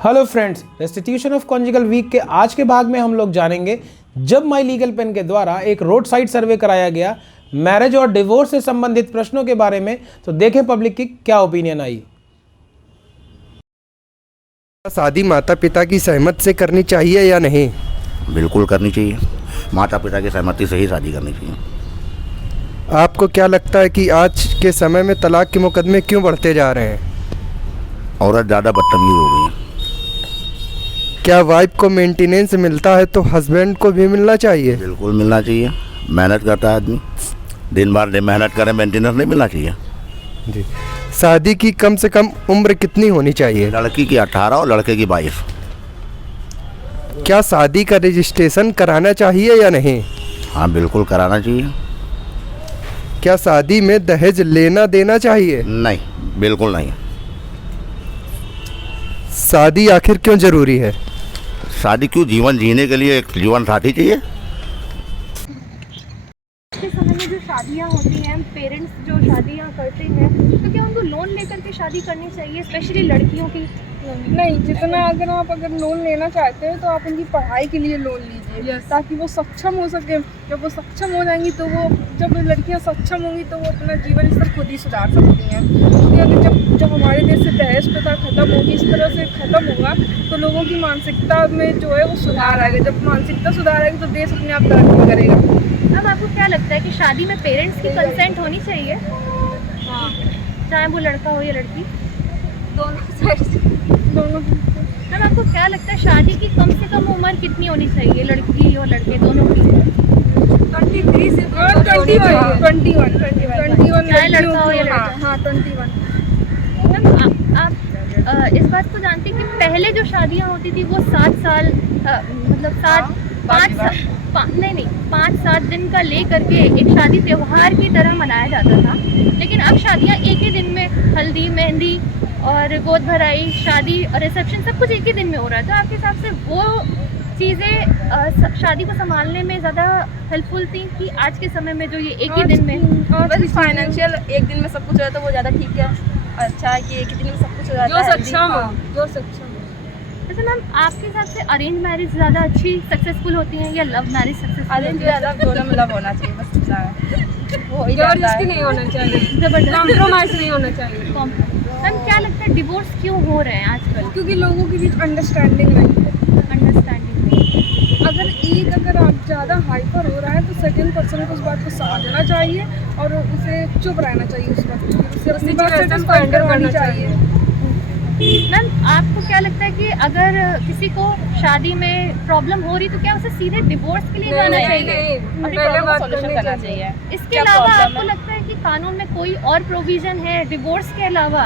Hello friends, restitution of conjugal week के आज के भाग में हम लोग जानेंगे जब माई लीगल पेन के द्वारा एक रोड साइड सर्वे कराया गया मैरिज और डिवोर्स से संबंधित प्रश्नों के बारे में, तो देखें पब्लिक की क्या ओपिनियन आई। शादी माता पिता की सहमति से करनी चाहिए या नहीं? बिल्कुल करनी चाहिए। माता पिता की सहमति से ही शादी करनी चाहिए। आपको क्या लगता है कि आज के समय में तलाक के मुकदमे क्यों बढ़ते जा रहे हैं? औरत ज़्यादा बदतमीज हो गई है। क्या वाइफ को मेंटेनेंस मिलता है तो हस्बैंड को भी मिलना चाहिए? बिल्कुल मिलना चाहिए। मेहनत करता है आदमी, दिन भर मेहनत करे, मेंटेनेंस नहीं मिलना चाहिए। जी। शादी की कम से कम उम्र कितनी होनी चाहिए? लड़की की 18 और लड़के की 22। क्या शादी का रजिस्ट्रेशन कराना चाहिए या नहीं? हाँ बिल्कुल कराना चाहिए। क्या शादी में दहेज लेना देना चाहिए? नहीं, बिल्कुल नहीं। शादी आखिर क्यों जरूरी है? शादी क्यों? जीवन जीने के लिए एक जीवन साथी चाहिए। के समय में जो शादियाँ होती हैं, पेरेंट्स जो शादियाँ करते हैं, तो क्या उनको लोन लेकर के शादी करनी चाहिए, स्पेशली लड़कियों की? नहीं, जितना अगर लोन लेना चाहते हैं तो आप उनकी पढ़ाई के लिए लोन लीजिए, ताकि वो सक्षम हो सके। जब वो सक्षम हो जाएंगी तो जब लड़कियां सक्षम होंगी तो वो अपना जीवन स्तर खुद ही सुधार सकती हैं। क्योंकि अगर जब हमारे देश से दहेज प्रथा खत्म होगी, इस तरह से खत्म होगा, तो लोगों की मानसिकता में जो है वो सुधार आएगा। जब मानसिकता सुधार आएगी तो देश अपने आप तरक्की करेगा। अब आपको क्या लगता है कि शादी में पेरेंट्स की कंसेंट होनी चाहिए? हाँ, चाहे वो लड़का हो या लड़की, दोनों। अब आपको क्या लगता है शादी की कम से कम उम्र कितनी होनी चाहिए, लड़की और लड़के दोनों की? 23 से 21 चाहे लड़का हो या लड़का। हाँ 21। मैम आप इस बात को जानती हैं कि पहले जो शादियाँ होती थी वो 7 साल मतलब 5-7 दिन का ले करके एक शादी त्यौहार की तरह मनाया जाता था। लेकिन अब शादियाँ एक ही दिन में, हल्दी, मेहंदी और गोद भराई, शादी और रिसेप्शन सब कुछ एक ही दिन में हो रहा है। तो आपके हिसाब से वो चीज़ें शादी को संभालने में ज़्यादा हेल्पफुल थी कि आज के समय में जो ये एक ही दिन में? बस फाइनेंशियल एक दिन में सब कुछ हो जाता है, वो ज़्यादा ठीक है। अच्छा है कि एक ही दिन में सब कुछ हो जाता है। जो सक्षम हो। वैसे मैम आपके हिसाब से अरेंज मैरिज ज़्यादा अच्छी सक्सेसफुल होती हैं या लव मैरिज सक्सेसफुल? अरेंज ज़्यादा, दोनों में लव होना चाहिए, बस इतना है। वो जबरदस्ती नहीं होना चाहिए, जबरदस्त कॉम्प्रोमाइज़ नहीं होना चाहिए। मैम क्या लगता है डिवोर्स क्यों हो रहे हैं आजकल? क्योंकि लोगों के बीच अंडरस्टैंडिंग नहीं है। अंडरस्टैंडिंग। अगर आप ज़्यादा हाइपर हो रहा है तो सेकंड पर्सन को उस बात को समझना चाहिए और उसे चुप रहना चाहिए। उस वक्त उसे अपनी बात सेटिस्फाई करवानी चाहिए। मैम आपको क्या लगता है कि अगर किसी को शादी में प्रॉब्लम हो रही तो क्या उसे सीधे डिवोर्स के लिए जाना चाहिए? पहले बात करना चाहिए। इसके अलावा आपको लगता है कि कानून में कोई और प्रोविजन है डिवोर्स के अलावा?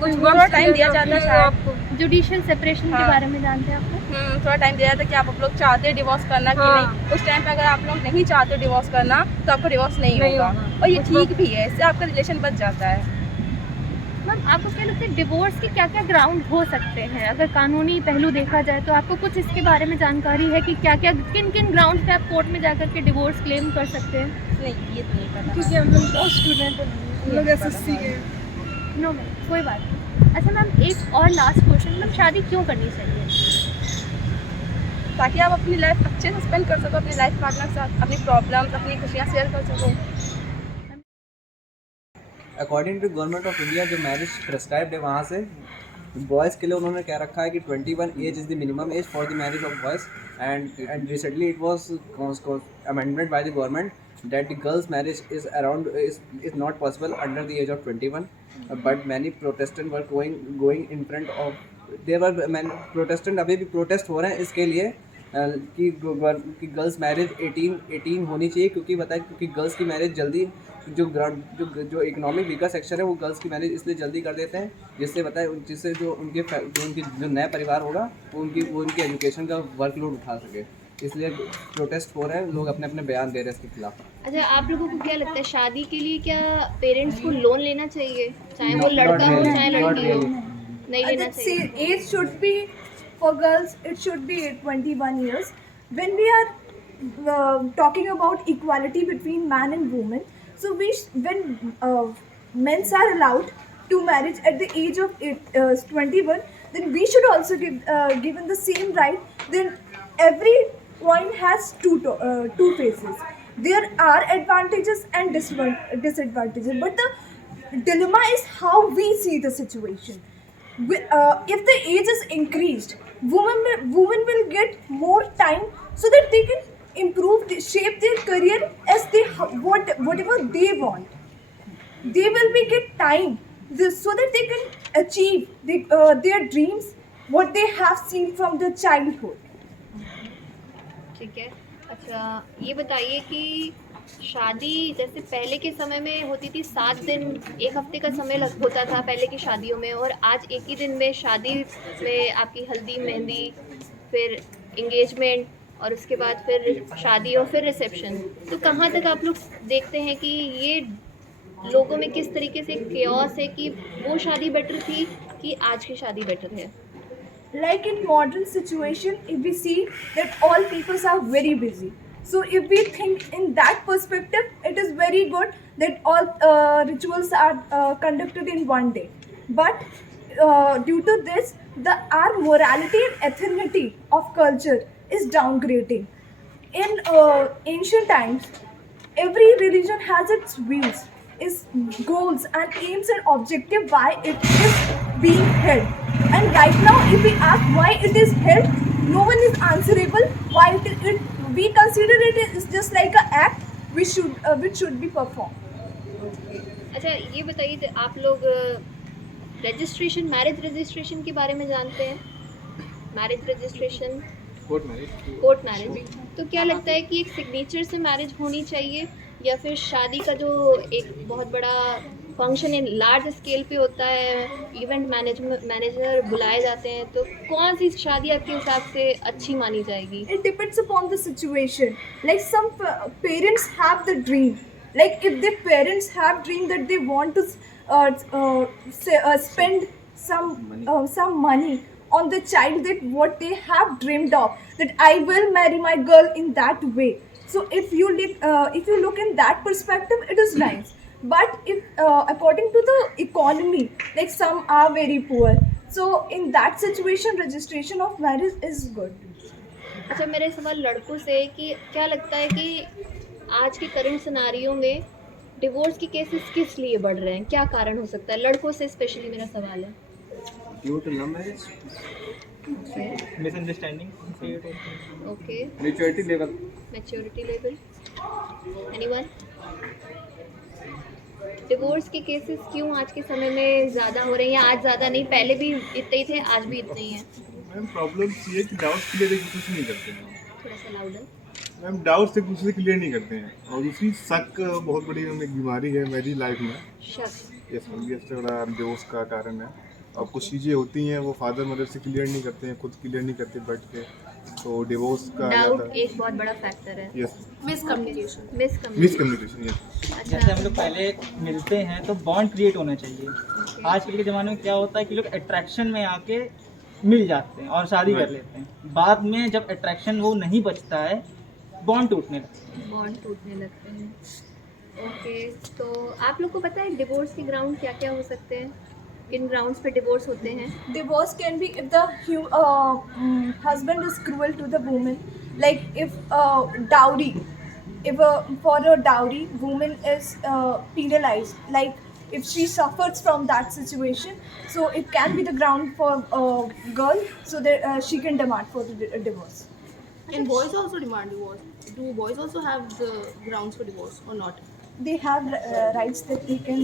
कुछ थोड़ा टाइम दिया जाता है आपको। जुडिशियल सेपरेशन के बारे में जानते हैं आपको? थोड़ा टाइम दिया जाता है कि आप लोग चाहते हैं डिवोर्स करना कि नहीं। उस टाइम पे अगर आप लोग नहीं चाहते डिवोर्स करना तो आपको डिवोर्स नहीं होगा, और ये ठीक भी है, इससे आपका रिलेशन बच जाता है। मैम आपको क्या लगता है डिवोर्स के क्या क्या ग्राउंड हो सकते हैं? अगर कानूनी पहलू देखा जाए तो आपको कुछ इसके बारे में जानकारी है कि क्या क्या किन किन ग्राउंड पे आप कोर्ट में जाकर के डिवोर्स क्लेम कर सकते हैं? नहीं, ये तो नहीं पता, क्योंकि हम लोग स्टूडेंट हैं, हम लोग एसएससी के। नो मैम, कोई बात नहीं। अच्छा मैम एक और लास्ट क्वेश्चन, मैम शादी क्यों करनी चाहिए? ताकि आप अपनी लाइफ अच्छे से स्पेंड कर सको, अपनी लाइफ पार्टनर के साथ अपनी प्रॉब्लम्स, अपनी खुशियाँ शेयर कर सको। According to government of India जो मैरिज प्रेस्क्राइब्ड है, वहाँ से बॉयज़ के लिए उन्होंने क्या रखा है कि 21 age is the minimum age for the marriage of boys, and recently it was amendment by the government that the girls marriage is not possible under the age of 21, but many protestant were going in front of, there were many protestant अभी भी protest हो रहे हैं इसके लिए कि girls marriage 18 होनी चाहिए, क्योंकि बताए क्योंकि गर्ल्स की मैरिज जल्दी जो इकोनॉमिक वीकर सेक्शन है वो गर्ल्स की मैरिज इसलिए जल्दी कर देते हैं, जिससे बताए जिससे जो नया परिवार होगा वो उनकी एजुकेशन का वर्कलोड उठा सके। इसलिए प्रोटेस्ट हो रहे हैं, लोग अपने अपने बयान दे रहे हैं इसके खिलाफ। अच्छा आप लोगों को क्या लगता है शादी के लिए क्या पेरेंट्स को लोन लेना चाहिए, चाहे वो लड़का हो चाहे लड़की हो? नहीं लेना चाहिए। Age should be for girls. It should be 21 years. When we are talking about equality between man and woman, so when men are allowed to marriage at the age of 21, then we should also give given the same right. Then every coin has two faces. There are advantages and disadvantages, but the dilemma is how we see the situation. If the age is increased, women will get more time so that they can shape their career as whatever they want. They will be get time so that they can achieve their dreams, what they have seen from their childhood. ठीक है। अच्छा ये बताइए कि शादी जैसे पहले के समय में होती थी 7 दिन, 1 हफ्ते का समय होता था पहले की शादियों में, और आज एक ही दिन में शादी में आपकी हल्दी, मेहंदी, फिर इंगेजमेंट और उसके बाद फिर शादी और फिर रिसेप्शन। तो कहाँ तक आप लोग देखते हैं कि ये लोगों में किस तरीके से केओस है कि वो शादी बेटर थी कि आज की शादी बेटर है? Like in modern situation, if we see that all people are very busy, so if we think in that perspective, it is very good that all rituals are conducted in one day. But due to this, our morality and ethnicity of culture is downgrading. In ancient times, every religion has its views, its goals and aims and objective why it is being held. And right now, if we ask why it is held, no one is answerable. Why we consider it is just like an act which should be performed. अच्छा ये बताइए तो आप लोग registration, marriage registration के बारे में जानते हैं? मैरिज रजिस्ट्रेशन, कोर्ट मैरिज, तो क्या लगता है कि एक सिग्नेचर से मैरिज होनी चाहिए या फिर शादी का जो एक बहुत बड़ा फंक्शन इन लार्ज स्केल पे होता है, इवेंट मैनेजर बुलाए जाते हैं, तो कौन सी शादी आपके हिसाब से अच्छी मानी जाएगी? It depends upon the situation. Like some parents have the dream. Like if the parents have dream that they want to spend some money on the child, that what they have dreamed of, that I will marry my girl in that way. So if you look in that perspective, it is nice. But if according to the economy, like some are very poor, so in that situation, registration of marriage is good. अच्छा मेरा सवाल लड़कों से कि क्या लगता है कि आज के करंट सिनारियो में डिवोर्स के केसेस किस लिए बढ़ रहे हैं, क्या कारण हो सकता है? लड़कों से स्पेशली मेरा सवाल है। Due to love marriage, misunderstanding, okay, maturity level, anyone? Divorce के केसेस क्यों आज के समय में ज़्यादा हो रहे हैं? आज ज़्यादा नहीं, पहले भी इतने ही थे, आज भी इतने ही हैं। मैम प्रॉब्लम ये है कि डाउट्स क्लियर एक दूसरे से नहीं करते हैं। थोड़ा सा लाउडर। मैम डाउट्स एक दूसरे से क्लियर नहीं करते हैं, और दूसरी शक बहुत बड़ी एक बीमारी है मैरिज लाइफ में। शक, यस मैम, ये सबसे बड़ा डिवोर्स का कारण है। और कुछ चीज़ें होती हैं वो फादर मदर से क्लियर नहीं करते हैं, खुद क्लियर नहीं करते बैठ के, तो डिवोर्स का डाउट एक बहुत बड़ा फैक्टर है। Yes, miscommunication. यस। जैसे हम लोग पहले मिलते हैं तो बॉन्ड क्रिएट होना चाहिए। आजकल के ज़माने में क्या होता है कि लोग अट्रैक्शन में आके मिल जाते हैं और शादी कर लेते हैं, बाद में जब अट्रैक्शन वो नहीं बचता है, बॉन्ड टूटने लगते हैं। ओके, तो आप लोग को पता है डिवोर्स के ग्राउंड क्या क्या हो सकते हैं? किन ग्राउंड्स पे डिवोर्स होते हैं? Divorce can be if the husband is cruel to the woman, like if dowry, for a dowry, woman is penalized, like if she suffers from that situation, so it can be the ground for girl, so that she can demand for the divorce. And boys also demand divorce. Do boys also have the grounds for divorce or not? They have rights that they can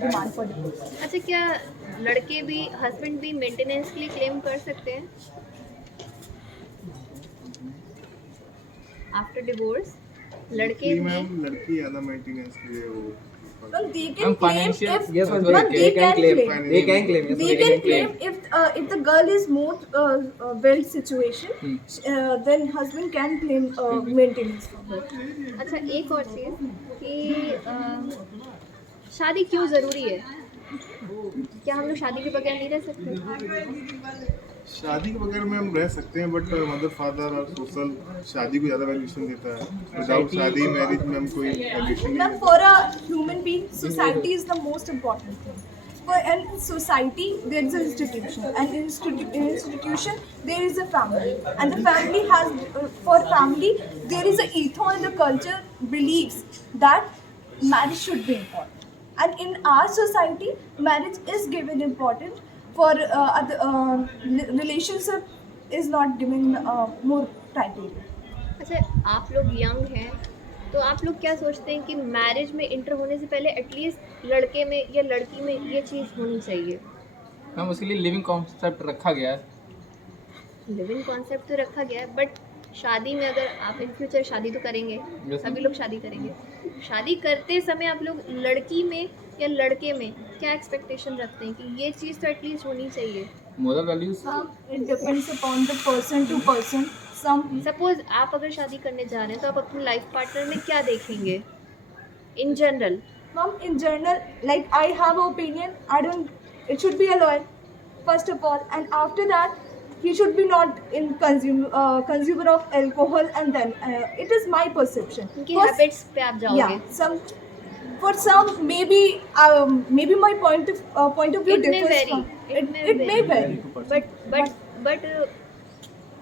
demand for divorce. अच्छा, क्या लड़के भी, husband भी maintenance के लिए claim कर सकते हैं आफ्टर डिवोर्स? लड़के भी, मैम लड़की ज़्यादा मेंटेनेंस के लिए वो Well, they can claim if yes, ma'am, but they can claim. They can claim. Yes, they can claim if the girl is more well situation, then husband can claim maintenance for her. अच्छा एक और चीज़ कि शादी क्यों ज़रूरी है? क्या हम लोग शादी के बगैर नहीं रह सकते? शादी के बगैर में हम रह सकते हैं, बट मदर फादर और सोशल शादी को ज़्यादा वैल्यूएशन देता है। विदाउट शादी मैरिज में हम कोई वैल्यूएशन नहीं Ma'am, for a human being, society is the most important thing. And in society, there is an institution, and in institution, there is a family, and the family has, for family, there is a ethos and the culture believes that marriage should be important. And in our society, marriage is given important. For relationship is not given more criteria. अच्छा, आप लोग young हैं तो आप लोग क्या सोचते हैं कि मैरिज में इंटर होने से पहले एटलीस्ट लड़के में या लड़की में ये चीज़ होनी चाहिए? मैम उसके लिए लिविंग कॉन्सेप्ट रखा गया है। लिविंग कॉन्सेप्ट तो रखा गया है, बट शादी में अगर आप इन फ्यूचर शादी तो करेंगे, सभी लोग शादी करेंगे, शादी करते समय आप लोग लड़की में या लड़के में क्या एक्सपेक्टेशन रखते हैं कि ये चीज़ तो एटलीस्ट होनी चाहिए? Moral values It depends upon the person to person. Suppose आप अगर शादी करने जा रहे हैं तो आप अपने लाइफ पार्टनर में क्या देखेंगे in general? Mom, in general, like I have an opinion. It should be a lawyer, first of all, and after that, he should be not in consumer of alcohol, and then it is my perception. उनकी habits पे आप जाओगे? Yeah, for some maybe my point of view differs. It may vary. But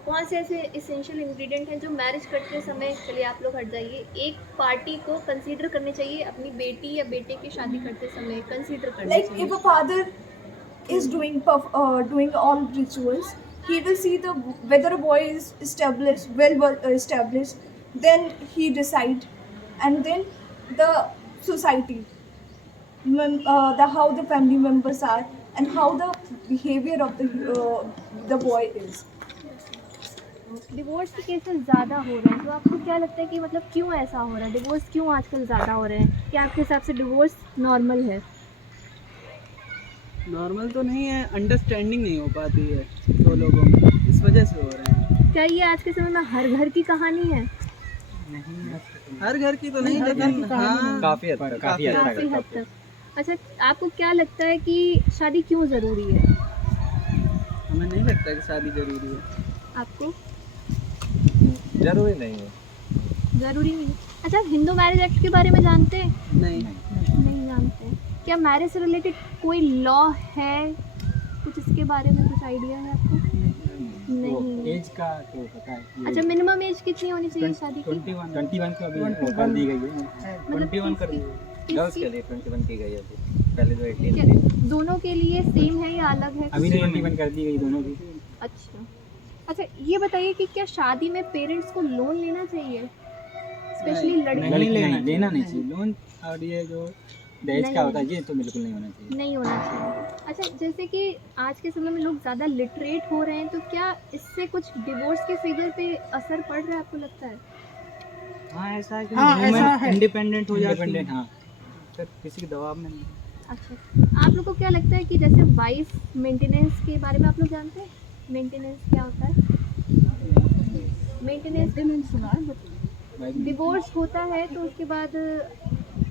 कौन से ऐसे essential ingredient हैं जो marriage करते समय, चलिए आप लोग हट जाइए, एक पार्टी को कंसीडर करने चाहिए अपनी बेटी या बेटे की शादी करते समय कंसीडर करने चाहिए? Like if a father is doing all rituals, he will see whether a boy is well established, then he decide, and then the society, how the family members are, and how the behavior of the boy is. Divorce के cases ज़्यादा हो रहे हैं तो आपको क्या लगता है कि मतलब क्यों ऐसा हो रहा है? डिवोर्स क्यों आजकल ज़्यादा हो रहे हैं? क्या आपके हिसाब से डिवोर्स नॉर्मल है? नॉर्मल तो नहीं है, अंडरस्टैंडिंग नहीं हो पाती है दो लोगों में, इस वजह से हो रहे हैं। क्या ये आज के समय में हर घर की कहानी है? नहीं, हर घर की तो नहीं, लेकिन हाँ काफ़ी हद तक। अच्छा, आपको क्या लगता है कि शादी क्यों ज़रूरी है? हमें नहीं लगता कि शादी ज़रूरी है। आपको? ज़रूरी नहीं है। ज़रूरी नहीं। अच्छा, हिंदू मैरिज एक्ट के बारे में जानते हैं? नहीं जानते। क्या मैरिज से रिलेटेड कोई लॉ है? कुछ इसके बारे में कुछ आइडिया है आपको? नहीं। एज का तो पता है। अच्छा, मिनिमम एज कितनी होनी चाहिए शादी की? 21 का अभी कर दी गई है। 21 कर दी है। गर्ल्स के लिए 21 की गई है अभी, पहले तो 18 थी। दोनों के लिए सेम है या अलग है? अभी 21 कर दी गई दोनों की। अच्छा, ये बताइए कि क्या शादी में पेरेंट्स को लोन लेना चाहिए, स्पेशली लड़की? लेना नहीं चाहिए लोन, और ये जो दहेज का होता है ये तो बिल्कुल नहीं होना चाहिए। नहीं होना चाहिए। अच्छा, जैसे कि आज के समय में लोग ज़्यादा लिटरेट हो रहे हैं तो क्या इससे कुछ डिवोर्स के फिगर पे असर पड़ रहा है आपको लगता है? हाँ, ऐसा है कि इंडिपेंडेंट हो जाती है। हाँ, तो किसी के दबाव में नहीं। अच्छा, आप लोग को क्या लगता है कि जैसे वाइफ मेंटेनेंस के बारे में आप लोग जानते हैं? मेंटेनेंस क्या होता है? मेंटेनेंस सुना है। डिवोर्स होता है तो उसके बाद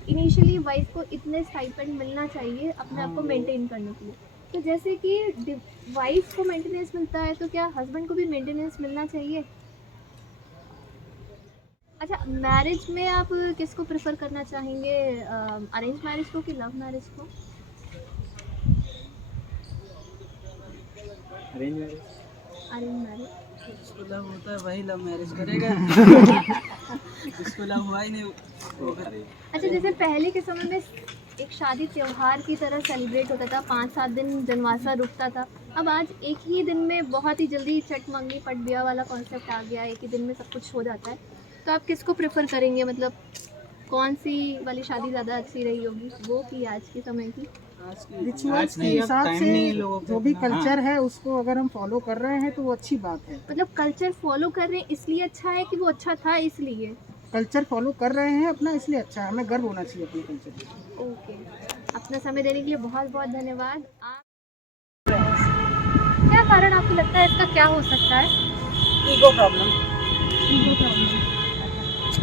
इनिशियली वाइफ को इतने स्टाइपेंड मिलना चाहिए अपने आप को मेंटेन करने के लिए। तो जैसे कि वाइफ को मेंटेनेंस मिलता है तो क्या हस्बैंड को भी मेंटेनेंस मिलना चाहिए? अच्छा, मैरिज में आप किसको प्रेफर करना चाहेंगे, अरेंज मैरिज को कि लव मैरिज को? Arrange marriage. जिसको लव होता है वही लव मैरिज करेगा। जिसको लव हुआ ही नहीं वो करेगा। अच्छा, जैसे पहले के समय में एक शादी त्यौहार की तरह सेलिब्रेट होता था, 5-7 दिन जनवासा रुकता था। अब आज एक ही दिन में बहुत ही जल्दी चट मंगी पट ब्याह वाला कॉन्सेप्ट आ गया, एक ही दिन में सब कुछ हो जाता है। तो आप किसको प्रेफर करेंगे, मतलब कौन सी वाली शादी ज़्यादा अच्छी रही होगी, वो कि आज के समय की? रिचुअल्स के हिसाब से जो भी कल्चर है उसको अगर हम फॉलो कर रहे हैं तो वो अच्छी बात है। मतलब कल्चर फॉलो कर रहे हैं इसलिए अच्छा है कि वो अच्छा था इसलिए? कल्चर फॉलो कर रहे हैं अपना इसलिए अच्छा है, हमें गर्व होना चाहिए अपने कल्चर पर। ओके, अपना समय देने के लिए बहुत बहुत धन्यवाद। क्या कारण आपको लगता है इसका क्या हो सकता है? Ego problem.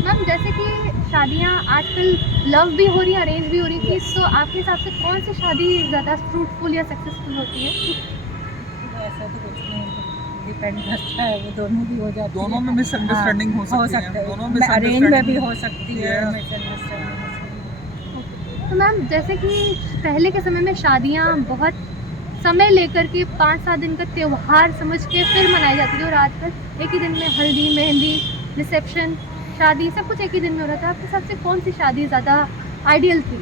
मैम, जैसे कि शादियाँ आजकल लव भी हो रही है, अरेंज भी हो रही थी, तो आपके हिसाब से कौन सी शादी ज़्यादा फ्रूटफुल या सक्सेसफुल होती है? ऐसा तो कुछ नहीं, डिपेंड करता है, वो दोनों भी हो जाती है। दोनों में मिसअंडरस्टैंडिंग हो सकती है, दोनों में अरेंज में भी हो सकती है। तो मैम जैसे कि पहले के समय में शादियाँ बहुत समय लेकर के 5-7 दिन का त्यौहार समझ के फिर मनाई जाती थी, और आजकल एक ही दिन में हल्दी, मेहंदी, रिसेप्शन, शादी सब कुछ एक ही दिन में हो रहा था। आपके हिसाब से कौन सी शादी ज़्यादा आइडियल थी?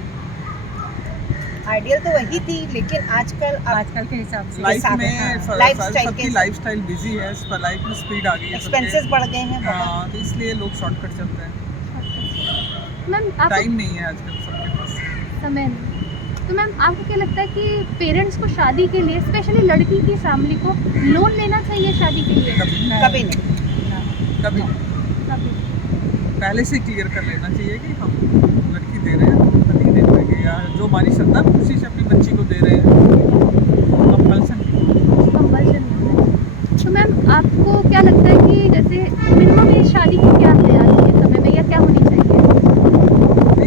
आइडियल तो वही थी, लेकिन आजकल के हिसाब से सबकी लाइफस्टाइल बिजी है, लाइफ में स्पीड आ गई है, एक्सपेंसेस बढ़ गए हैं हाँ, तो इसलिए लोग शॉर्टकट चलते हैं। मैम टाइम नहीं है आजकल सबके पास, समय नहीं। तो मैम आपको क्या लगता है कि पेरेंट्स को शादी के लिए, स्पेशली लड़की की फैमिली को लोन लेना चाहिए शादी के लिए? कभी नहीं। कभी पहले से क्लियर कर लेना चाहिए कि हम लड़की दे रहे हैं तो नहीं दे पाएंगे, या जो हमारी श्रद्धा खुशी से अपनी बच्ची को दे रहे हैं, कंपल्सन नहीं। तो मैम आपको क्या लगता है कि जैसे मिनिमम एज शादी की क्या है आज के समय में, या क्या होनी चाहिए?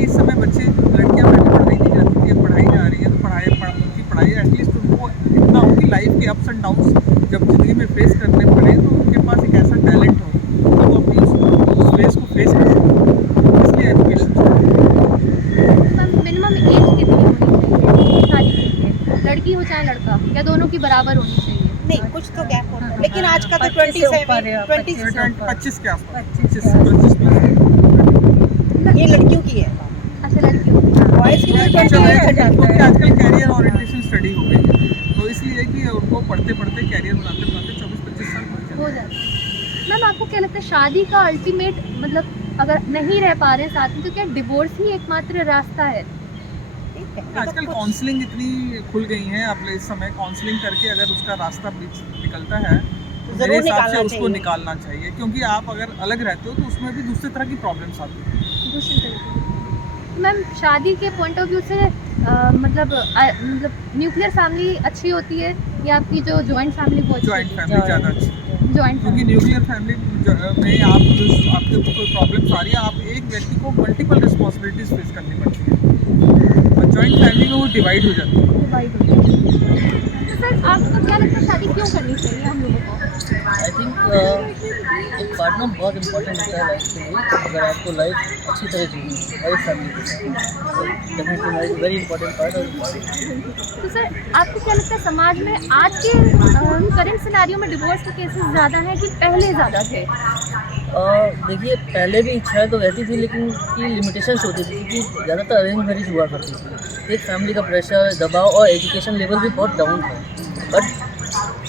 इस समय बच्चे, लड़कियां पहले पढ़ाई नहीं जाती थी, पढ़ाई जा रही है तो उनकी पढ़ाई एटलीस्ट उनको इतना हो कि लाइफ के अप्स एंड डाउन्स जब जिंदगी में फेस करने पड़े तो उनके पास एक ऐसा टैलेंट हो तो वो अपनी उस फेस को फेस कर सकें, इसलिए एजुकेशन मैम मिनिमम एज कितनी होनी चाहिए शादी के लिए, लड़की हो चाहे लड़का, या दोनों की बराबर होनी चाहिए? नहीं, कुछ तो गैप होता है, लेकिन आज का तो 25 के आसपास, 25 ये लड़कियों की है। अच्छा, लड़कियों की। बॉयज की क्योंकि आजकल कैरियर ओरिएंटेशन स्टडी हो गई है, तो इसलिए कि उनको पढ़ते पढ़ते कैरियर बनाते बनाते 24-25 साल हो जाता है। मैम आपको क्या लगता है शादी का अल्टीमेट मतलब अगर नहीं रह पा रहे हैं साथ में, तो क्या डिवोर्स ही एकमात्र रास्ता है? आजकल काउंसलिंग इतनी खुल गई है, आप इस समय काउंसलिंग करके अगर उसका रास्ता बीच निकलता है तो मेरे हिसाब से उसको निकालना चाहिए, क्योंकि आप अगर अलग रहते हो तो उसमें भी दूसरे तरह की प्रॉब्लम्स आती है। दूसरी तरीके मैम शादी के पॉइंट ऑफ व्यू से मतलब न्यूक्लियर फैमिली अच्छी होती है या आपकी जो जॉइंट फैमिली वो? जॉइंट फैमिली ज़्यादा अच्छी है, जॉइंट, क्योंकि न्यूक्लियर फैमिली में आप जो आपके कोई प्रॉब्लम्स आ रही है, आप एक व्यक्ति को मल्टीपल रिस्पॉन्सिबिलिटीज फेस करनी पड़ती है, और जॉइंट फैमिली में वो डिवाइड हो जाती है। तो सर आपको क्या लगता है शादी क्यों करनी चाहिए हम लोगों को? आई थिंक एक पार्टनर बहुत इंपॉर्टेंट होता है लाइफ के लिए। अगर आपको लाइफ अच्छी तरह जीनी है एक फैमिली के साथ, definitely marriage very important part of. तो सर आपको क्या लगता है समाज में आज के करंट सिनेरियो में डिवोर्स के केसेस ज़्यादा हैं कि पहले ज़्यादा थे? देखिए, पहले भी इच्छाएँ तो रहती थी, लेकिन की लिमिटेशंस होती थी, क्योंकि ज़्यादातर अरेंज मैरिज हुआ करती थी। एक फैमिली का प्रेशर, दबाव और एजुकेशन लेवल भी बहुत डाउन था। बट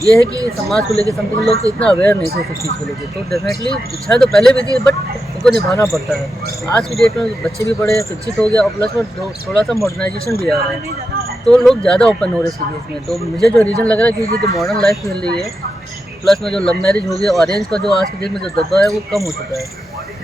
ये है कि समाज को लेकर समथिंग लोग तो इतना अवेयर नहीं थे इस चीज़ को लेकर, तो डेफिनेटली इच्छा तो पहले भी थी, बट उनको निभाना पड़ता है। आज की डेट में बच्चे भी बड़े शिक्षित हो गया, और प्लस में थोड़ा सा मॉडर्नाइजेशन भी आ रहा है, तो लोग ज़्यादा ओपन हो रहे हैं इस केस में। तो मुझे जो रीज़न लग रहा है, क्योंकि जो मॉडर्न लाइफ चल रही है, प्लस में जो लव मैरिज हो गया, ऑरेंज का जो आज की डेट में जो दबा है वो कम हो चुका है।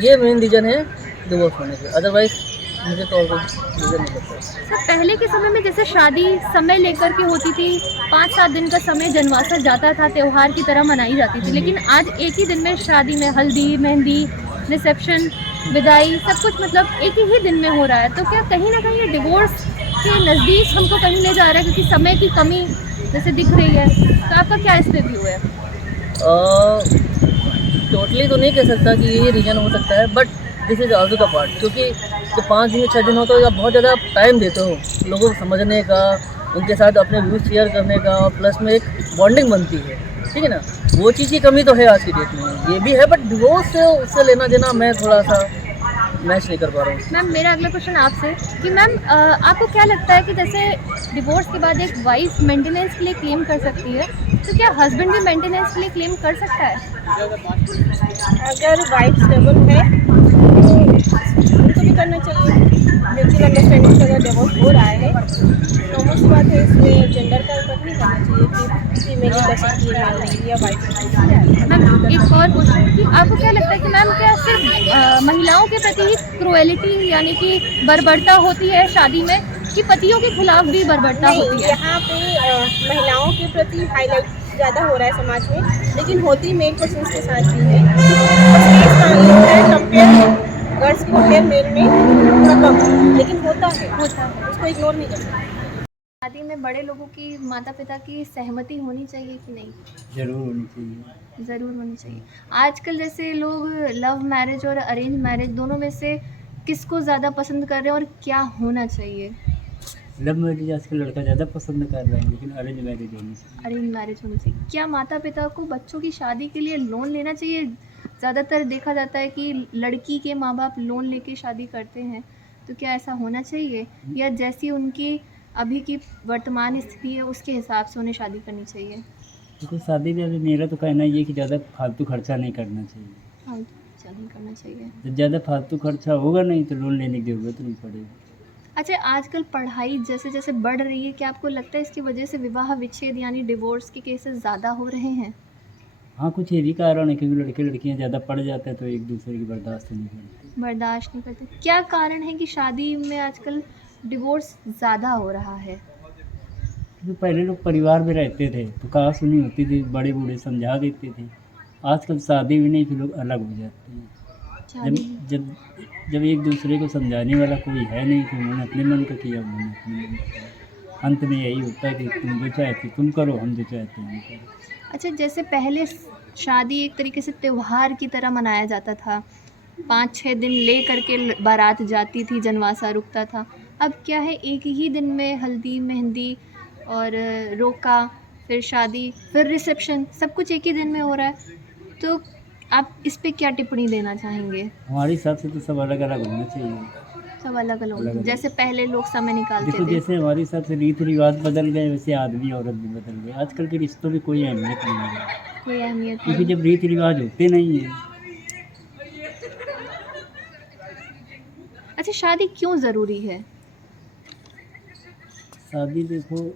ये मेन रीज़न है डिवोर्स होने के, अदरवाइज मुझे तो और कोई रीज़न नहीं लगता। सर पहले के समय में जैसे शादी समय लेकर के होती थी, 5-7 दिन का समय जनवासा जाता था, त्यौहार की तरह मनाई जाती थी, लेकिन आज एक ही दिन में शादी में हल्दी, मेहंदी, रिसेप्शन, विदाई सब कुछ मतलब एक ही दिन में हो रहा है। तो क्या कहीं ना कहीं ये डिवोर्स के नज़दीक हमको कहीं ले जा रहा है, क्योंकि समय की कमी जैसे दिख रही है? तो आपका क्या इस पर व्यू है? टोटली तो नहीं कह सकता कि यही रीज़न हो सकता है, but this is also the part, क्योंकि जो 5 दिन 6 दिन होता है, आप बहुत ज़्यादा टाइम देते हो लोगों को समझने का, उनके साथ अपने व्यूज़ शेयर करने का, और प्लस में एक बॉन्डिंग बनती है, ठीक है ना। वो चीज़ की कमी तो है आज की डेट में, ये भी है, बट डिवोर्स से उससे लेना देना मैं थोड़ा सा मैच नहीं कर पा रहा हूँ। मैम मेरा अगला क्वेश्चन आपसे कि मैम आपको क्या लगता है कि जैसे डिवोर्स के बाद एक वाइफ मेंटेनेंस के लिए क्लेम कर सकती है, तो क्या हस्बैंड भी मेंटेनेंस के लिए क्लेम कर सकता है? अगर वाइफ स्टेबल है तो उनको भी करना चाहिए। म्यूचुअल अंडरस्टैंडिंग से अगर डिवोर्स हो रहा है तो मुझे बात है, इसमें जेंडर का फर्क नहीं करना चाहिए कि फीमेल ही कर सकती है मेल नहीं, या वाइफ। मैम एक और क्वेश्चन कि आपको क्या लगता है कि मैम क्या सिर्फ महिलाओं के प्रति ही क्रुएलिटी यानी कि बर्बरता होती है शादी में, कि पतियों के खिलाफ भी बर्बरता होती है? यहाँ पे महिलाओं के प्रति हाईलाइट ज़्यादा हो रहा है समाज में, लेकिन होती मेल पर्सन्स के साथ भी है। कंपेयर गर्ल्स की कंपेयर मेल में थोड़ा कम, लेकिन होता है, उसको इग्नोर नहीं कर सकते। शादी में बड़े लोगों की, माता पिता की सहमति होनी चाहिए कि नहीं? ज़रूर होनी चाहिए। ज़रूर होनी चाहिए। आजकल जैसे लोग लव मैरिज और अरेंज मैरिज दोनों में से किसको ज़्यादा पसंद कर रहे हैं और क्या होना चाहिए? लव मैरिज आजकल लड़का ज़्यादा पसंद कर रहा है, लेकिन अरेंज मैरिज होनी चाहिए। अरेंज मैरिज होनी चाहिए। क्या माता पिता को बच्चों की शादी के लिए लोन लेना चाहिए? ज़्यादातर देखा जाता है कि लड़की के माँ बाप लोन लेके शादी करते हैं, तो क्या ऐसा होना चाहिए या जैसी उनकी अभी की वर्तमान स्थिति है उसके हिसाब से उन्हें शादी करनी चाहिए? तो शादी में अभी मेरा तो कहना ये है कि ज़्यादा फालतू खर्चा नहीं करना चाहिए। फालतू खर्चा नहीं करना चाहिए। जब ज़्यादा फालतू खर्चा होगा नहीं तो लोन लेने की ज़रूरत नहीं पड़ेगी। अच्छा, आजकल पढ़ाई जैसे जैसे बढ़ रही है, क्या आपको लगता है इसकी वजह से विवाह विच्छेद यानी डिवोर्स के केसेस ज़्यादा हो रहे हैं? हाँ, कुछ ये भी कारण है, क्योंकि लड़के लड़कियाँ ज़्यादा पढ़ जाते हैं तो एक दूसरे की बर्दाश्त नहीं करते। बर्दाश्त नहीं करते। क्या कारण है कि शादी में आजकल डिवोर्स ज़्यादा हो रहा है? क्योंकि पहले लोग परिवार में रहते थे तो कहा सुनी होती थी, बड़े बूढ़े समझा देते थे। आजकल शादी भी नहीं, फिर लोग अलग हो जाते हैं। जब एक दूसरे को समझाने वाला कोई है नहीं तो उन्होंने अपने मन का किया, उन्होंने अपने मन का किया। अंत में यही होता है कि तुम जो चाहते तुम करो, हम जो चाहते हैं हम करो। अच्छा, जैसे पहले शादी एक तरीके से त्यौहार की तरह मनाया जाता था, 5-6 दिन ले करके बारात जाती थी, जनवासा रुकता था। अब क्या है, एक ही दिन में हल्दी मेहंदी और रोका, फिर शादी, फिर रिसेप्शन, सब कुछ एक ही दिन में हो रहा है। तो आप इस पे क्या टिप्पणी देना चाहेंगे? हमारे हिसाब से तो सब अलग अलग होना चाहिए। सब अलग अलग, जैसे पहले लोग समय निकालते देखो थे। जैसे हमारे हिसाब से रीति रिवाज बदल गए, वैसे आदमी औरत भी बदल गए। आजकल के रिश्तों की कोई अहमियत नहीं है, कोई अहमियत क्योंकि नहीं। जब रीति रिवाज होते नहीं है। अच्छा, शादी क्यों ज़रूरी है? शादी देखो,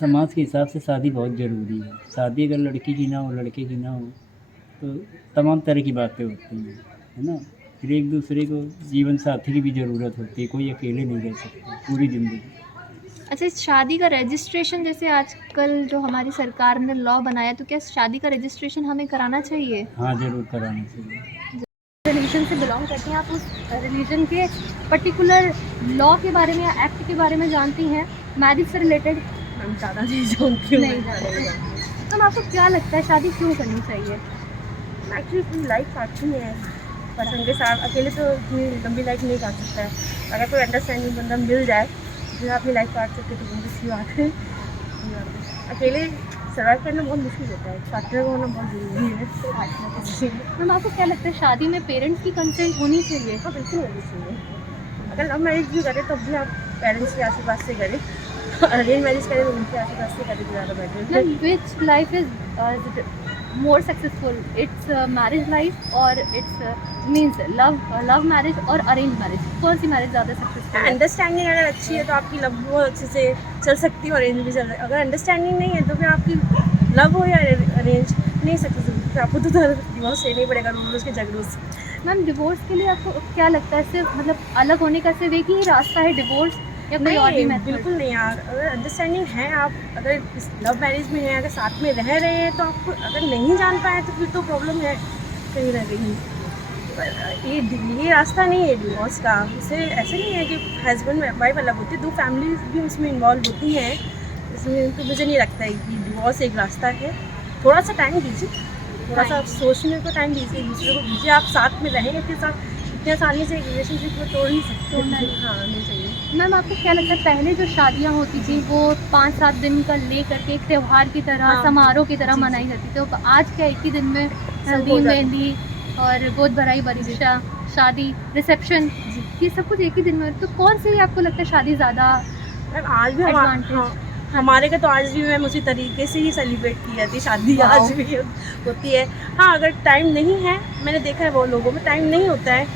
समाज के हिसाब से शादी बहुत ज़रूरी है। शादी अगर लड़की की ना हो, लड़के की ना हो, तो तमाम तरह की बातें होती हैं, है ना। फिर एक दूसरे को जीवन साथी की भी ज़रूरत होती है, कोई अकेले नहीं रह सकता पूरी ज़िंदगी। अच्छा, शादी का रजिस्ट्रेशन जैसे आजकल जो हमारी सरकार ने लॉ बनाया, तो क्या शादी का रजिस्ट्रेशन हमें कराना चाहिए? हाँ, ज़रूर कराना चाहिए। रिलीजन से बिलोंग करती हैं आप, उस रिलीजन के पर्टिकुलर लॉ के बारे में या एक्ट के बारे में जानती हैं मैरिज से रिलेटेड? हम ज़्यादा नहीं जानती हूँ। नहीं जानती। तो आपको क्या लगता है शादी क्यों करनी चाहिए? एक्चुअली अपनी लाइफ अच्छी है, पर्सन के साथ अकेले तो इतनी लंबी लाइफ नहीं काट सकता है। अगर कोई अंडरस्टैंडिंग बंदा मिल जाए जो अपनी लाइफ काट सकते तो बहुत अच्छी बात है। अकेले सर्वाइव करना बहुत मुश्किल होता है, पार्टनर होना बहुत ज़रूरी है। मैम, आपको क्या लगता है शादी में पेरेंट्स की कंसेंट होनी चाहिए? हाँ, बिल्कुल होनी चाहिए। अगर लव मैरिज भी करें तब भी आप पेरेंट्स के आशीर्वाद से करें, अरेंज मैरिज करें तो उनके आशीर्वाद से करें तो ज़्यादा बेटर है। विच life is more successful, it's marriage life or it's means love marriage और arranged marriage? कौन सी मैरिज ज़्यादा सक्सेसफुल है? अंडरस्टैंडिंग अगर अच्छी है तो आपकी लव बहुत अच्छे से चल सकती है और अरेंज भी चल रहा है। अगर अंडरस्टैंडिंग नहीं है तो फिर आपकी लव हो या अरेंज नहीं सक्सेसफुल, फिर आपको तो डिवोर्स लेना ही पड़ेगा रोज़ के झगड़ों से। मैम, डिवोर्स के लिए आपको क्या लगता है, सिर्फ मतलब अलग होने का सिर्फ एक ही रास्ता है डिवोर्स या कोई और भी मेथड? बिल्कुल नहीं यार, अगर अंडरस्टैंडिंग है, आप अगर इस लव मैरिज में हैं, अगर साथ में रह रहे हैं तो आपको अगर नहीं जान पाए तो फिर तो प्रॉब्लम है कहीं ना कहीं। ये रास्ता नहीं है डिवोर्स का। इसे ऐसे नहीं है कि हस्बैंड वाइफ अलग होती है, दो फैमिलीज भी उसमें इन्वॉल्व होती हैं इसमें। तो मुझे नहीं लगता है कि डिवोर्स एक रास्ता है। थोड़ा सा टाइम दीजिए, थोड़ा सा सोचने को टाइम दीजिए, दूसरे को दीजिए। आप साथ में रहेंगे के साथ इतने आसानी से रिलेशनशिप को तोड़ नहीं सकते। हाँ, नहीं चाहिए। मैम, आपको क्या लगता है पहले जो शादियाँ होती थी वो 5-7 दिन का ले करके एक त्यौहार की तरह, हाँ, समारोह की तरह जी, मनाई जाती थी, तो आज क्या एक ही दिन में हल्दी मेहंदी और गोद भराई बरिशा, शादी, रिसेप्शन, ये सब कुछ एक ही दिन में। तो कौन सी आपको लगता है शादी ज़्यादा आज भी हमारे का तो आज भी मैम उसी तरीके से ही सेलिब्रेट की जाती है शादी, आज भी होती है। हाँ, अगर टाइम नहीं है, मैंने देखा है वो लोगों में टाइम नहीं होता है,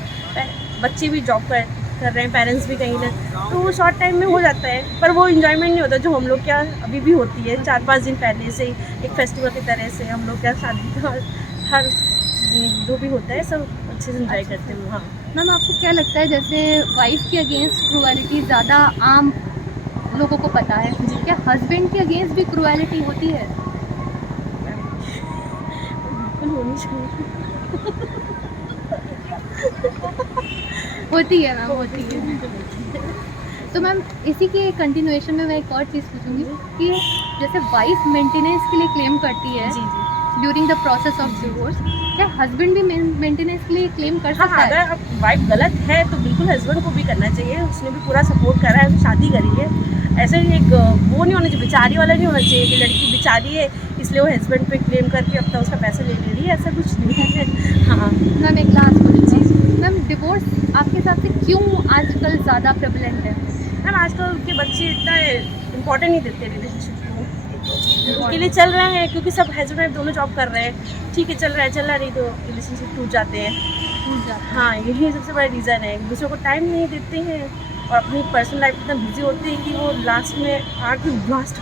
बच्चे भी जॉब कर रहे हैं, पेरेंट्स भी कहीं ना, तो वो शॉर्ट टाइम में हो जाता है, पर वो इन्जॉयमेंट नहीं होता जो हम लोग क्या अभी भी होती है 4-5 दिन पहले से एक फेस्टिवल की तरह से हम लोग क्या शादी का हर जो भी होता है सब अच्छे से इंजॉय करते हैं। हाँ मैम, आपको क्या लगता है जैसे वाइफ के अगेंस्ट क्रूएलिटी ज़्यादा आम लोगों को पता है, क्या हस्बैंड के अगेंस्ट भी क्रूएलिटी होती है? बिल्कुल होनी चाहिए। होती है मैम, होती है। तो मैम, इसी के कंटिन्यूएशन में मैं एक और चीज़ पूछूंगी कि जैसे वाइफ मेंटेनेंस के लिए क्लेम करती है, जी जी, during the process of divorce, क्या हस्बैंड भी मेंटेनेंस के लिए क्लेम कर सकता है? अगर वाइफ गलत है तो बिल्कुल हस्बैंड को भी करना चाहिए, उसने भी पूरा सपोर्ट करा है, शादी करी है। ऐसे ही एक वो नहीं होना चाहिए, बेचारी वाला नहीं होना चाहिए कि लड़की बेचारी है इसलिए वो हस्बैंड पे क्लेम करके अपना उसका पैसा ले रही है, ऐसा कुछ नहीं है। हाँ मैम एक लास्ट क्वेश्चन, मैम डिवोर्स आपके हिसाब से क्यों आजकल ज़्यादा प्रेवलेंट है? मैम आजकल के बच्चे इतना इम्पोर्टेंट नहीं देते रिलेशनशिप को, उसके लिए चल रहे हैं क्योंकि सब हस्बैंड वाइफ दोनों जॉब कर रहे हैं, ठीक है चल रहा नहीं तो रिलेशनशिप टूट जाते हैं। हाँ यही सबसे बड़ा रीज़न है, दूसरों को टाइम नहीं देते हैं और अपनी पर्सनल लाइफ इतना बिजी होते हैं कि वो लास्ट में आके ब्लास्ट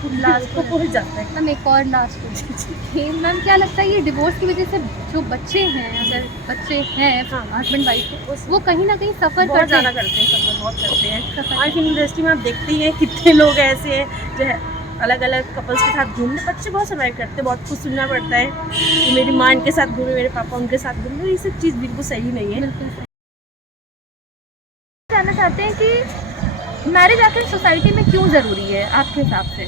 को पहुँच जाता है। मैम एक और लास्ट क्वेश्चन, मैम क्या लगता है ये डिवोर्स की वजह से जो बच्चे हैं, अगर बच्चे हैं हस्बैंड वाइफ वो कहीं ना कहीं सफ़र बहुत ज़्यादा करते हैं, सफ़र बहुत करते हैं। और फिल्म इंडस्ट्री में आप देखते हैं कितने लोग ऐसे हैं जो है अलग अलग कपल्स के साथ घूमने, बच्चे बहुत सर्वाइव करते हैं, बहुत कुछ सुनना पड़ता है कि मेरी माँ इनके साथ घूमे, मेरे पापा उनके साथ घूमे, ये सब चीज़ बिल्कुल सही नहीं है। जानना चाहते हैं कि मैरिज आखिर सोसाइटी में क्यों ज़रूरी है आपके हिसाब से?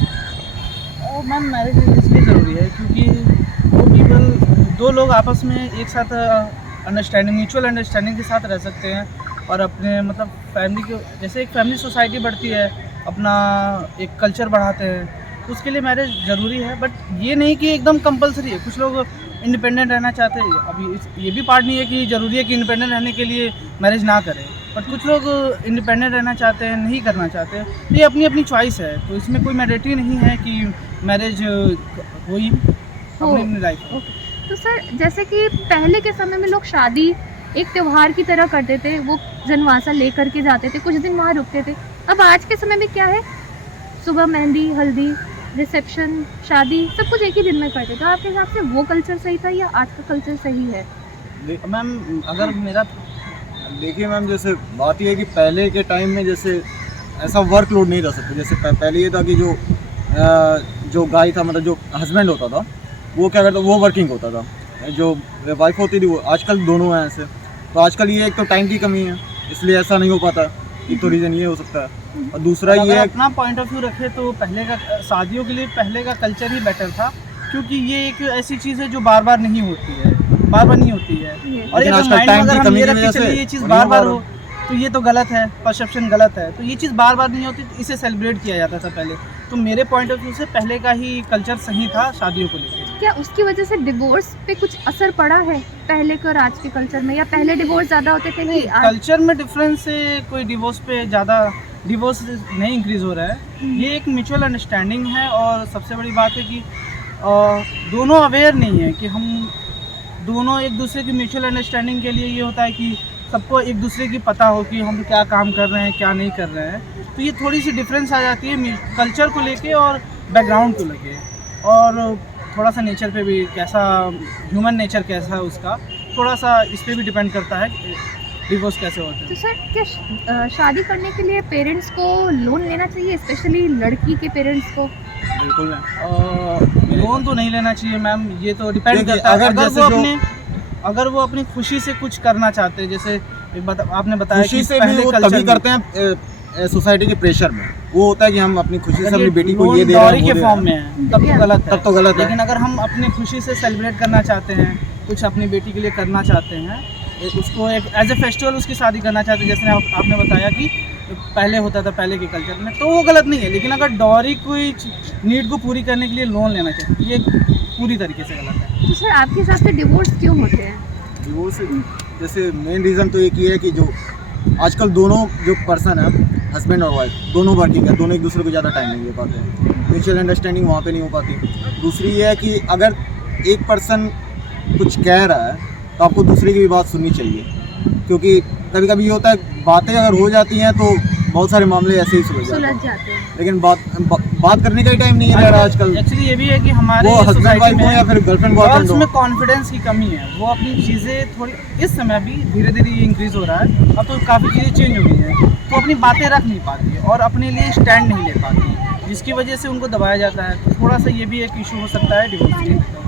मैम मैरिज इसलिए ज़रूरी है क्योंकि वो पीपल दो लोग आपस में एक साथ अंडरस्टैंडिंग म्यूचुअल अंडरस्टैंडिंग के साथ रह सकते हैं और अपने मतलब फैमिली के जैसे एक फैमिली सोसाइटी बढ़ती है, अपना एक कल्चर बढ़ाते हैं, तो उसके लिए मैरिज ज़रूरी है। बट ये नहीं कि एकदम कंपलसरी है, कुछ लोग इंडिपेंडेंट रहना चाहते हैं, अभी ये भी पार्ट नहीं है कि ज़रूरी है कि इंडिपेंडेंट रहने के लिए मैरिज ना करें, बट कुछ लोग इंडिपेंडेंट रहना चाहते हैं, नहीं करना चाहते हैं, तो ये अपनी अपनी चॉइस है, तो इसमें कोई मैंडेटरी नहीं है कि मैरिज हो ही अपनी लाइफ। तो सर जैसे कि पहले के समय में लोग शादी एक त्यौहार की तरह करते थे, वो जनवासा ले करके जाते थे, कुछ दिन वहाँ रुकते थे, अब आज के समय में क्या है, सुबह मेहंदी, हल्दी, रिसेप्शन, शादी सब कुछ एक ही दिन में करते थे। तो आपके हिसाब से वो कल्चर सही था या आज का कल्चर सही है? मैम अगर मेरा देखिए मैम, जैसे बात यह है कि पहले के टाइम में जैसे ऐसा वर्कलोड नहीं रह सकता, जैसे पहले ये था कि जो गाय था मतलब जो हस्बैंड होता था वो क्या करता, वो वर्किंग होता था, जो वाइफ होती थी वो, आजकल दोनों हैं ऐसे, तो आजकल ये एक तो टाइम की कमी है इसलिए ऐसा नहीं हो पाता, एक तो रीज़न ये हो सकता है, और दूसरा ये अपना पॉइंट ऑफ व्यू रखे तो पहले का शादियों के लिए पहले का कल्चर ही बेटर था, क्योंकि ये एक ऐसी चीज़ है जो बार बार नहीं होती है, और एक माइंड में अगर हम ये रख के चलिए ये चीज़ बार बार हो तो ये तो गलत है, परसेप्शन गलत है, तो ये चीज़ बार बार नहीं होती, तो इसे सेलिब्रेट किया जाता था पहले, तो मेरे पॉइंट ऑफ व्यू से पहले का ही कल्चर सही था शादियों को लेकर। क्या उसकी वजह से डिवोर्स पे कुछ असर पड़ा है पहले के और आज के कल्चर में, या पहले डिवोर्स ज़्यादा होते थे? नहीं, कल्चर में डिफरेंस से कोई डिवोर्स पे ज़्यादा डिवोर्स नहीं इंक्रीज़ हो रहा है, ये एक म्यूचुअल अंडरस्टैंडिंग है, और सबसे बड़ी बात है कि दोनों अवेयर नहीं है कि हम दोनों एक दूसरे की म्यूचुअल अंडरस्टैंडिंग के लिए ये होता है कि सबको एक दूसरे की पता हो कि हम क्या काम कर रहे हैं क्या नहीं कर रहे हैं, तो ये थोड़ी सी डिफरेंस आ जाती है कल्चर को लेके और बैकग्राउंड को लेके, और थोड़ा सा नेचर पे भी कैसा ह्यूमन नेचर कैसा है उसका थोड़ा सा इस पर भी डिपेंड करता है डिवोर्स कैसे होता है। तो सर क्या शादी करने के लिए पेरेंट्स को लोन लेना चाहिए, स्पेशली लड़की के पेरेंट्स को? बिल्कुल लोन तो नहीं लेना चाहिए मैम, ये तो डिपेंड करता है, अगर वो अपनी खुशी से कुछ करना चाहते हैं, जैसे आपने बताया खुशी से भी वो तभी करते हैं सोसाइटी के प्रेशर में, वो होता है कि हम अपनी खुशी से अपनी बेटी को ये दे रहे हैं के फॉर्म में है तब तो गलत है, लेकिन है। अगर हम अपनी खुशी से सेलिब्रेट करना चाहते हैं, कुछ अपनी बेटी के लिए करना चाहते हैं, उसको एक एज ए फेस्टिवल उसकी शादी करना चाहते हैं, जैसे आपने बताया कि पहले होता था पहले के कल्चर में, तो वो गलत नहीं है, लेकिन अगर डॉरी कोई नीड को पूरी करने के लिए लोन लेना चाहिए, ये पूरी तरीके से गलत है। तो सर आपके हिसाब से डिवोर्स क्यों होते हैं? डिवोर्स जैसे मेन रीज़न तो एक ही है कि जो आजकल दोनों जो पर्सन है हस्बैंड और वाइफ दोनों वर्किंग है, दोनों एक दूसरे को ज़्यादा टाइम नहीं दे पाते हैं, म्यूचुअल अंडरस्टैंडिंग वहाँ पे नहीं हो पाती। दूसरी ये है कि अगर एक पर्सन कुछ कह रहा है तो आपको दूसरे की भी बात सुननी चाहिए, क्योंकि कभी कभी ये होता है बातें अगर हो जाती हैं तो बहुत सारे मामले ऐसे ही सुलझ जाते हैं, लेकिन बात करने का ही टाइम नहीं है यार आजकल। एक्चुअली ये भी है कि हमारे वो हस्बैंड वाइफ हो या फिर गर्लफ्रेंड बॉयफ्रेंड हो, उसमें कॉन्फिडेंस की कमी है, वो अपनी चीज़ें थोड़ी इस समय भी धीरे धीरे ये इंक्रीज़ हो रहा है, अब तो काफ़ी चीज़ें चेंज हो गई हैं, तो अपनी बातें रख नहीं पाती और अपने लिए स्टैंड नहीं ले पाती, जिसकी वजह से उनको दबाया जाता है, तो थोड़ा सा ये भी एक इशू हो सकता है डिवोर्स के।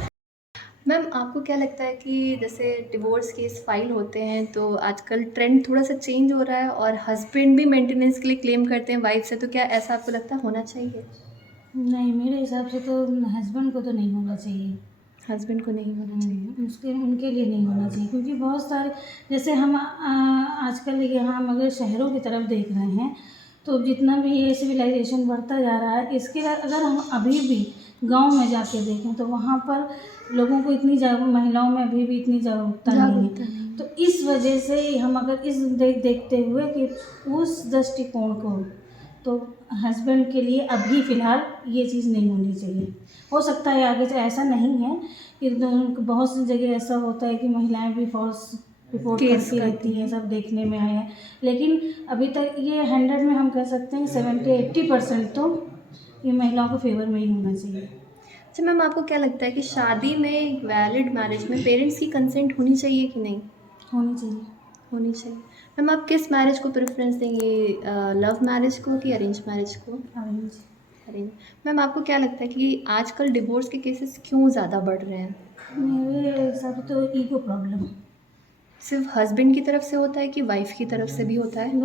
मैम आपको क्या लगता है कि जैसे डिवोर्स केस फाइल होते हैं तो आजकल ट्रेंड थोड़ा सा चेंज हो रहा है और हस्बैंड भी मेंटेनेंस के लिए क्लेम करते हैं वाइफ से, तो क्या ऐसा आपको लगता है होना चाहिए? नहीं, मेरे हिसाब से तो हस्बैंड को तो नहीं होना चाहिए। हस्बैंड को नहीं होना चाहिए, उसके उनके लिए नहीं होना चाहिए, क्योंकि बहुत सारे जैसे हम आजकल यहाँ हम अगर शहरों की तरफ देख रहे हैं तो जितना भी ये सिविलाइजेशन बढ़ता जा रहा है, इसके अगर हम अभी भी गांव में जाके देखें तो वहाँ पर लोगों को इतनी महिलाओं में अभी भी इतनी जागरूकता नहीं है। तो इस वजह से हम अगर इस देखते हुए कि उस दृष्टिकोण को, तो हस्बैंड के लिए अभी फ़िलहाल ये चीज़ नहीं होनी चाहिए। हो सकता है आगे से ऐसा नहीं है कि बहुत सी जगह ऐसा होता है कि महिलाएं भी फॉल्स रिपोर्ट करती रहती हैं, सब देखने में आए हैं, लेकिन अभी तक ये 100 में हम कह सकते हैं 70-80% तो ये महिलाओं के फेवर में ही होना चाहिए। अच्छा मैम, आपको क्या लगता है कि शादी में, वैलिड मैरिज में पेरेंट्स की कंसेंट होनी चाहिए कि नहीं? होनी चाहिए। होनी चाहिए। मैम आप किस मैरिज को प्रेफरेंस देंगे, लव मैरिज को कि अरेंज मैरिज को? अरेंज। मैम आपको क्या लगता है कि आजकल डिवोर्स के केसेस क्यों ज़्यादा बढ़ रहे हैं? मेरे हिसाब से तो ईगो प्रॉब्लम। सिर्फ हस्बैंड की तरफ से होता है कि वाइफ की तरफ से भी होता है?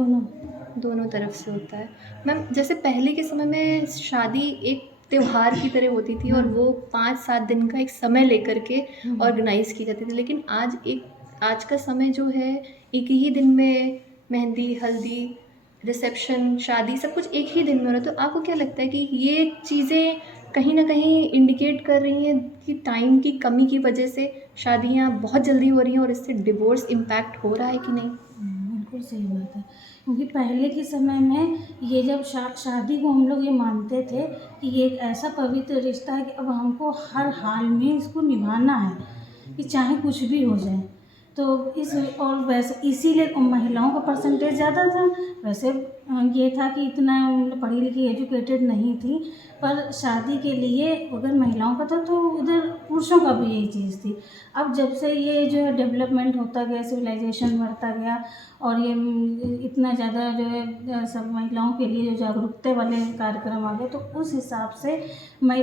दोनों तरफ से होता है। मैम जैसे पहले के समय में शादी एक त्यौहार की तरह होती थी और वो 5-7 दिन का एक समय लेकर के ऑर्गेनाइज़ की जाती थी, लेकिन आज का समय जो है एक ही दिन में मेहंदी, हल्दी, रिसेप्शन, शादी सब कुछ एक ही दिन में हो रहा है। तो आपको क्या लगता है कि ये चीज़ें कहीं ना कहीं इंडिकेट कर रही हैं कि टाइम की कमी की वजह से शादियां बहुत जल्दी हो रही हैं और इससे डिवोर्स इम्पैक्ट हो रहा है कि नहीं? बिल्कुल सही बात है, क्योंकि पहले के समय में ये जब शादी को हम लोग ये मानते थे कि ये एक ऐसा पवित्र रिश्ता है कि अब हमको हर हाल में इसको निभाना है, कि चाहे कुछ भी हो जाए। तो और वैसे इसीलिए महिलाओं का परसेंटेज ज़्यादा था। वैसे ये था कि इतना पढ़ी लिखी एजुकेटेड नहीं थी, पर शादी के लिए अगर महिलाओं का था तो उधर पुरुषों का भी यही चीज़ थी। अब जब से ये जो है डेवलपमेंट होता गया, सिविलाइजेशन बढ़ता गया और ये इतना ज़्यादा जो है सब महिलाओं के लिए जो जागरूकता वाले कार्यक्रम आ गए, तो उस हिसाब से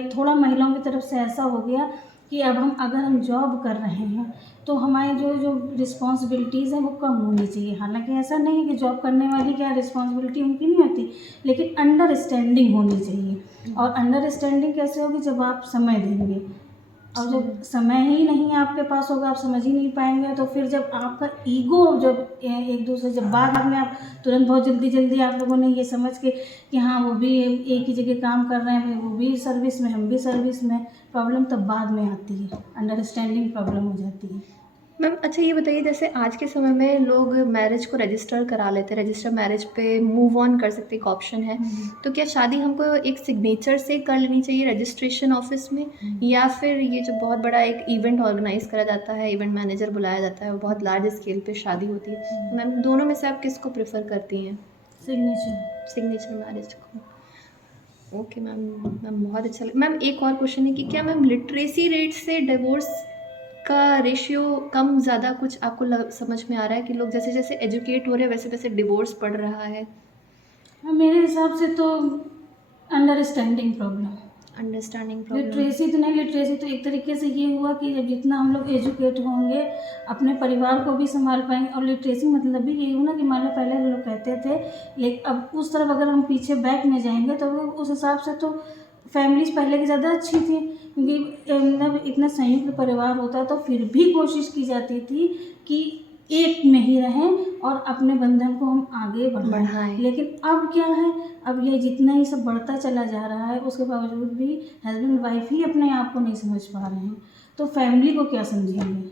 थोड़ा महिलाओं की तरफ से ऐसा हो गया कि अब अगर हम जॉब कर रहे हैं तो हमारी जो रिस्पॉन्सिबिलिटीज़ हैं वो कम होनी चाहिए। हालांकि ऐसा नहीं है कि जॉब करने वाली क्या रिस्पॉन्सिबिलिटी उनकी नहीं होती, लेकिन अंडरस्टैंडिंग होनी चाहिए। और अंडरस्टैंडिंग कैसे होगी? जब आप समय देंगे, और जब समय ही नहीं आपके पास होगा, आप समझ ही नहीं पाएंगे। तो फिर जब आपका ईगो जब एक दूसरे जब बाद में आप तुरंत बहुत जल्दी आप लोगों ने ये समझ के कि हाँ वो भी एक ही जगह काम कर रहे हैं, वो भी सर्विस में, हम भी सर्विस में, प्रॉब्लम तब बाद में आती है, अंडरस्टैंडिंग प्रॉब्लम हो जाती है। मैम अच्छा ये बताइए, जैसे आज के समय में लोग मैरिज को रजिस्टर करा लेते हैं, रजिस्टर मैरिज पे मूव ऑन कर सकते एक ऑप्शन है, तो क्या शादी हमको एक सिग्नेचर से कर लेनी चाहिए रजिस्ट्रेशन ऑफिस में, या फिर ये जो बहुत बड़ा एक इवेंट ऑर्गेनाइज करा जाता है, इवेंट मैनेजर बुलाया जाता है, वो बहुत लार्ज स्केल पे शादी होती है, मैम दोनों में से आप किसको प्रेफर करती हैं? सिग्नेचर मैरिज को। ओके मैम, बहुत अच्छा लगा। मैम एक और क्वेश्चन है कि क्या मैम लिटरेसी रेट से डिवोर्स का रेशियो कम ज़्यादा कुछ आपको समझ में आ रहा है कि लोग जैसे जैसे एजुकेट हो रहे हैं वैसे वैसे डिवोर्स बढ़ रहा है? मेरे हिसाब से तो अंडरस्टैंडिंग प्रॉब्लम। लिटरेसी तो नहीं, लिटरेसी तो एक तरीके से ये हुआ कि जब जितना हम लोग एजुकेट होंगे अपने परिवार को भी संभाल पाएंगे। और लिटरेसी मतलब भी यही हुआ ना कि मान लो पहले लोग कहते थे, लेकिन अब उस तरफ अगर हम पीछे बैक में जाएंगे तो उस हिसाब से तो फैमिलीज पहले की ज़्यादा अच्छी थी, क्योंकि मतलब इतना संयुक्त परिवार होता तो फिर भी कोशिश की जाती थी कि एक में ही रहें और अपने बंधन को हम आगे बढ़ाएं। लेकिन अब क्या है, अब ये जितना ही सब बढ़ता चला जा रहा है उसके बावजूद भी हस्बैंड वाइफ ही अपने आप को नहीं समझ पा रहे हैं, तो फैमिली को क्या समझेंगे?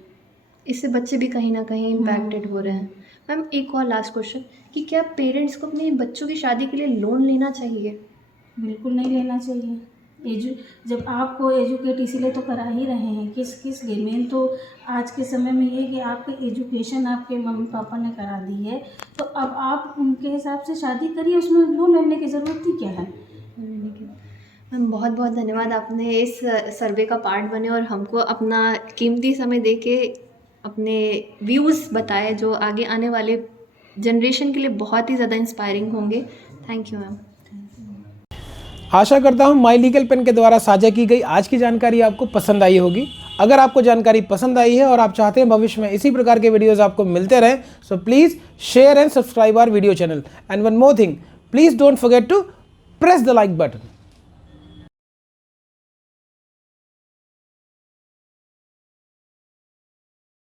इससे बच्चे भी कहीं ना कहीं इम्पैक्टेड हो रहे हैं। मैम एक और लास्ट क्वेश्चन कि क्या पेरेंट्स को अपने बच्चों की शादी के लिए लोन लेना चाहिए? बिल्कुल नहीं लेना चाहिए। जब आपको एजुकेट इसीलिए तो करा ही रहे हैं, किस लिए? मेन तो आज के समय में ये कि आपकी एजुकेशन आपके मम्मी पापा ने करा दी है, तो अब आप उनके हिसाब से शादी करिए, उसमें लोन लेने की ज़रूरत ही क्या है? मैम बहुत बहुत धन्यवाद, आपने इस सर्वे का पार्ट बने और हमको अपना कीमती समय दे के अपने व्यूज़ बताए जो आगे आने वाले जनरेशन के लिए बहुत ही ज़्यादा इंस्पायरिंग होंगे। Thank you ma'am. आशा करता हूँ माई लीगल पेन के द्वारा साझा की गई आज की जानकारी आपको पसंद आई होगी। अगर आपको जानकारी पसंद आई है और आप चाहते हैं भविष्य में इसी प्रकार के वीडियोस आपको मिलते रहें, so please share and subscribe our video channel. And one more thing, please don't forget to press the like button.